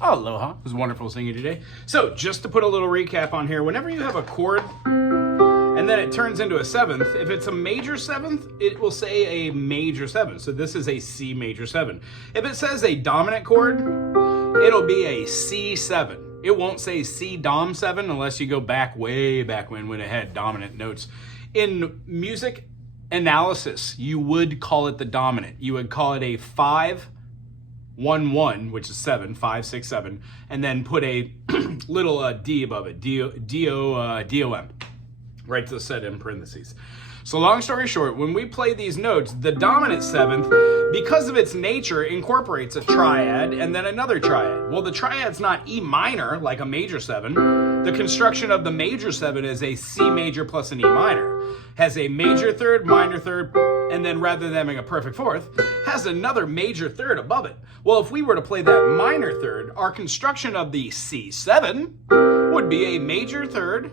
Aloha. It was wonderful seeing you today. So just to put a little recap on here, whenever you have a chord and then it turns into a seventh, if it's a major seventh, it will say a major seven. So this is a C major seven. If it says a dominant chord, it'll be a C7. It won't say C dom 7 unless you go back way back when it had dominant notes. In music analysis, you would call it the dominant. You would call it a 5 1 1, which is 7, 5 6 7, and then put a little D above it, DOM, right to the set in parentheses. So long story short, when we play these notes, the dominant seventh, because of its nature, incorporates a triad and then another triad. Well, the triad's not E minor, like a major seven. The construction of the major seven is a C major plus an E minor. Has a major third, minor third, and then rather than having a perfect fourth, has another major third above it. Well, if we were to play that minor third, our construction of the C7 would be a major third,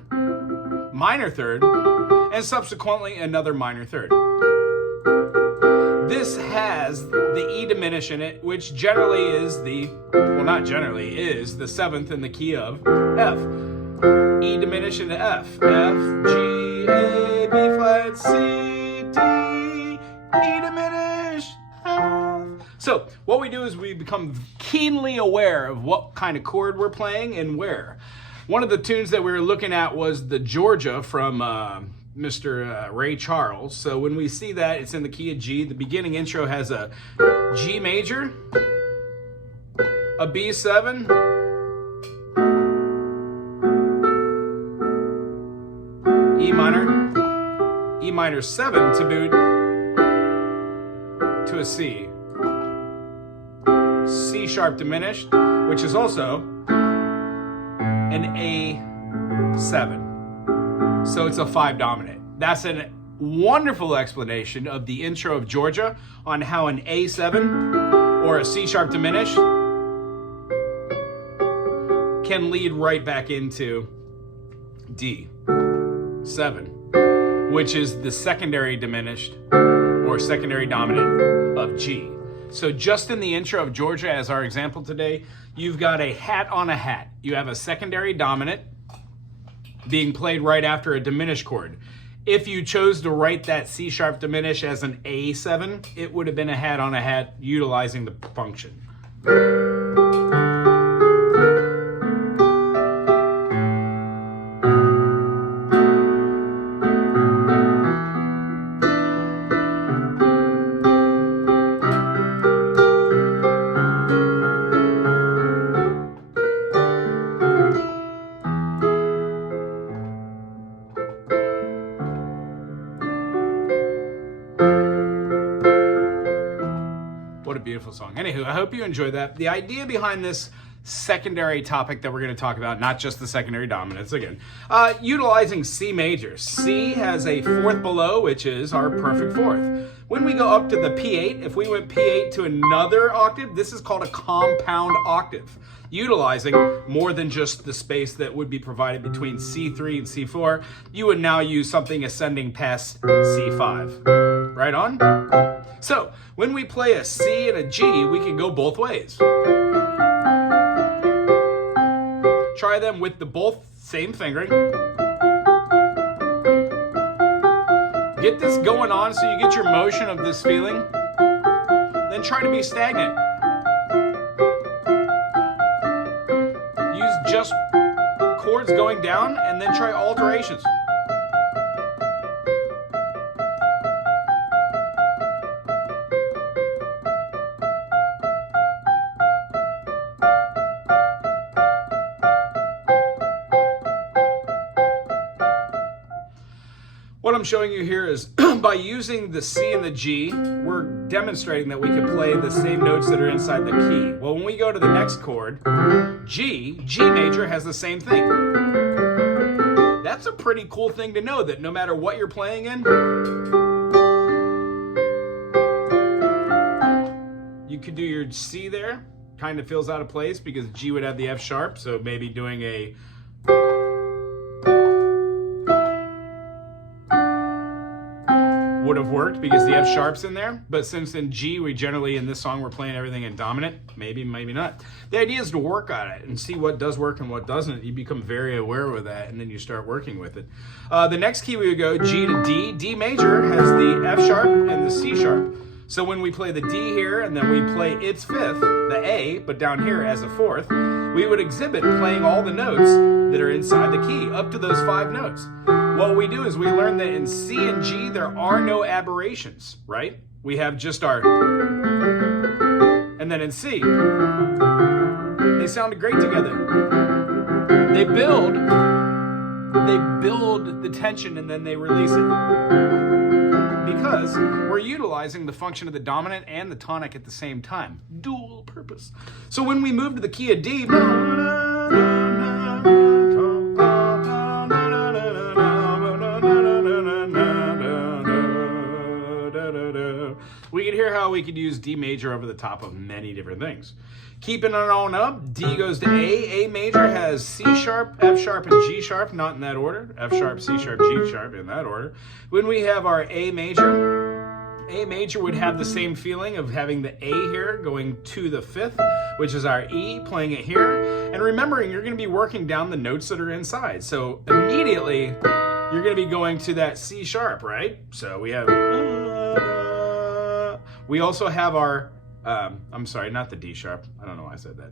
minor third, and subsequently another minor third. This has the E diminished in it, which generally is not generally, is the seventh in the key of F. E diminished into F. F, G, A, B flat, C, D, E diminished, F. So what we do is we become keenly aware of what kind of chord we're playing and where. One of the tunes that we were looking at was the Georgia from Mr. Ray Charles. So when we see that, it's in the key of G. The beginning intro has a G major, a B7, E minor 7 to boot, to a C. C sharp diminished, which is also an A7. So it's a 5 dominant. That's a wonderful explanation of the intro of Georgia on how an A7 or a C sharp diminished can lead right back into D7, which is the secondary diminished or secondary dominant of G. So just in the intro of Georgia as our example today, you've got a hat on a hat. You have a secondary dominant being played right after a diminished chord. If you chose to write that C sharp diminished as an A7, it would have been a hat on a hat utilizing the function. What a beautiful song. Anywho, I hope you enjoyed that. The idea behind this secondary topic that we're going to talk about, not just the secondary dominants again, utilizing C major. C has a fourth below, which is our perfect fourth. When we go up to the P8, if we went P8 to another octave, this is called a compound octave, utilizing more than just the space that would be provided between C3 and C4. You would now use something ascending past C5. Right on? So, when we play a C and a G, we can go both ways. Try them with the both same fingering. Get this going on so you get your motion of this feeling. Then try to be stagnant. Use just chords going down and then try alterations. What I'm showing you here is by using the C and the G, we're demonstrating that we can play the same notes that are inside the key. Well, when we go to the next chord, G major has the same thing. That's a pretty cool thing to know, that no matter what you're playing in, you could do your C there, kind of feels out of place because G would have the F sharp, so maybe doing a would have worked because the F sharp's in there, but since in G, we generally, in this song, we're playing everything in dominant, maybe, maybe not. The idea is to work on it and see what does work and what doesn't. You become very aware of that, and then you start working with it. The next key we would go G to D. D major has the F sharp and the C sharp. So when we play the D here, and then we play its fifth, the A, but down here as a fourth, we would exhibit playing all the notes that are inside the key, up to those 5 notes. What we do is we learn that in C and G, there are no aberrations, right? We have just our, and then in C, they sounded great together. They build the tension and then they release it. Because we're utilizing the function of the dominant and the tonic at the same time. Dual purpose. So when we move to the key of D, we can hear how we could use D major over the top of many different things. Keeping it on up, D goes to A. A major has C sharp, F sharp, and G sharp, not in that order. F sharp, C sharp, G sharp in that order. When we have our A major would have the same feeling of having the A here going to the 5th, which is our E, playing it here. And remembering, you're going to be working down the notes that are inside. So immediately, you're going to be going to that C sharp, right? So we have, we also have our, I'm sorry, not the D sharp. I don't know why I said that.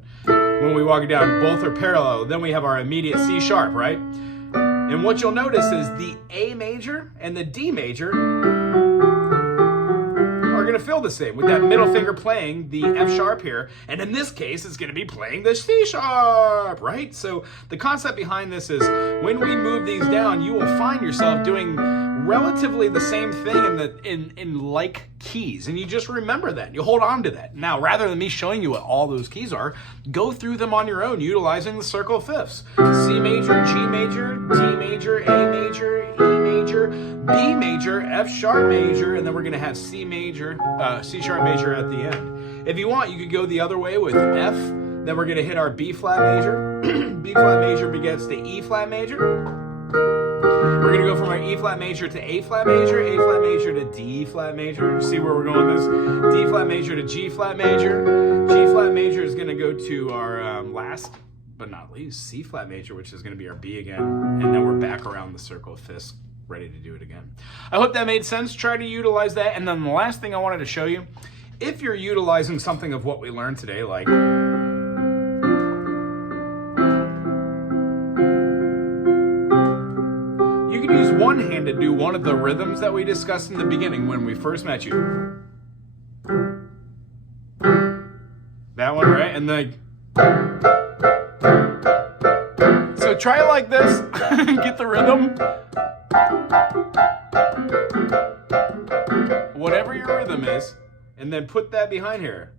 When we walk it down, both are parallel. Then we have our immediate C sharp, right? And what you'll notice is the A major and the D major are going to feel the same with that middle finger playing the F sharp here. And in this case, it's going to be playing the C sharp, right? So the concept behind this is when we move these down, you will find yourself doing relatively the same thing in like keys, and you just remember that. You hold on to that. Now, rather than me showing you what all those keys are, go through them on your own, utilizing the circle of fifths. C major, G major, D major, A major, E major, B major, F sharp major, and then we're going to have C major, C sharp major at the end. If you want, you could go the other way with F. Then we're going to hit our B flat major. B flat major begets the E flat major. We're going to go from our E flat major to A flat major to D flat major. See where we're going with this? D flat major to G flat major. G flat major is going to go to our last but not least C flat major, which is going to be our B again. And then we're back around the circle of fifths, ready to do it again. I hope that made sense. Try to utilize that. And then the last thing I wanted to show you, if you're utilizing something of what we learned today, like use one hand to do one of the rhythms that we discussed in the beginning when we first met you. That one, right? And then, so try it like this, get the rhythm. Whatever your rhythm is, and then put that behind here.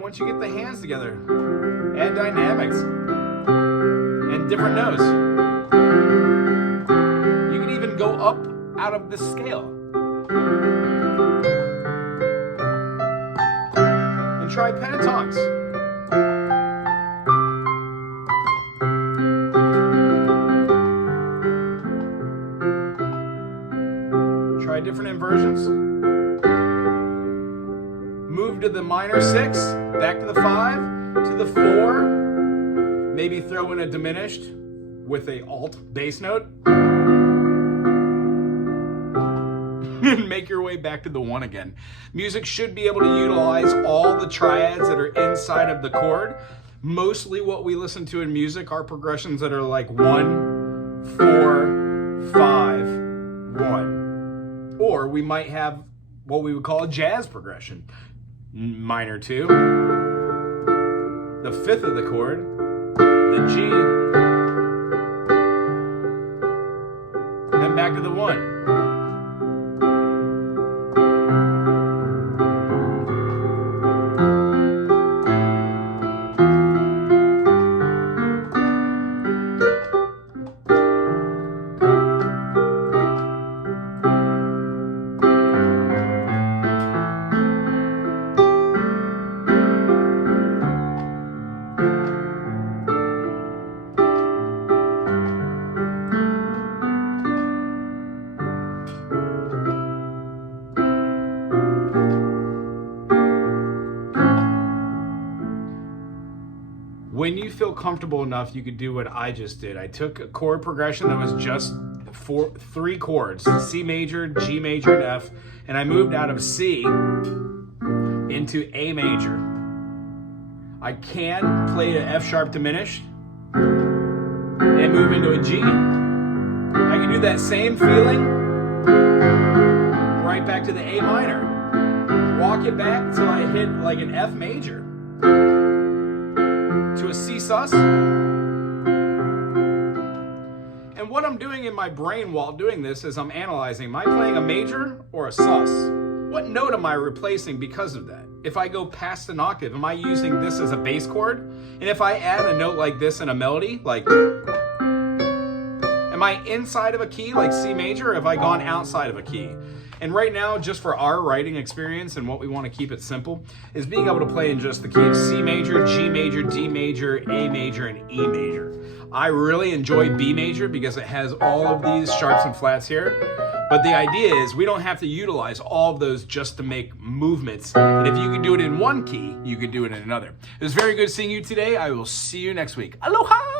Once you get the hands together, add dynamics and different notes. You can even go up out of the scale and try pentatonics. Try different inversions. Move to the minor 6, back to the 5, to the 4, maybe throw in a diminished with a alt bass note, and make your way back to the 1 again. Music should be able to utilize all the triads that are inside of the chord. Mostly what we listen to in music are progressions that are like 1, 4, 5, 1. Or we might have what we would call a jazz progression. Minor 2, the 5th of the chord, the G, then back to the 1. When you feel comfortable enough, you could do what I just did. I took a chord progression that was just three chords, C major, G major, and F, and I moved out of C into A major. I can play an F sharp diminished and move into a G. I can do that same feeling right back to the A minor. Walk it back till I hit like an F major to a C sus. And what I'm doing in my brain while doing this is I'm analyzing, am I playing a major or a sus? What note am I replacing because of that? If I go past an octave, am I using this as a bass chord? And if I add a note like this in a melody, like, am I inside of a key like C major, or have I gone outside of a key? And right now, just for our writing experience and what we want to keep it simple, is being able to play in just the key of C major, G major, D major, A major, and E major. I really enjoy B major because it has all of these sharps and flats here. But the idea is we don't have to utilize all of those just to make movements. And if you can do it in one key, you can do it in another. It was very good seeing you today. I will see you next week. Aloha!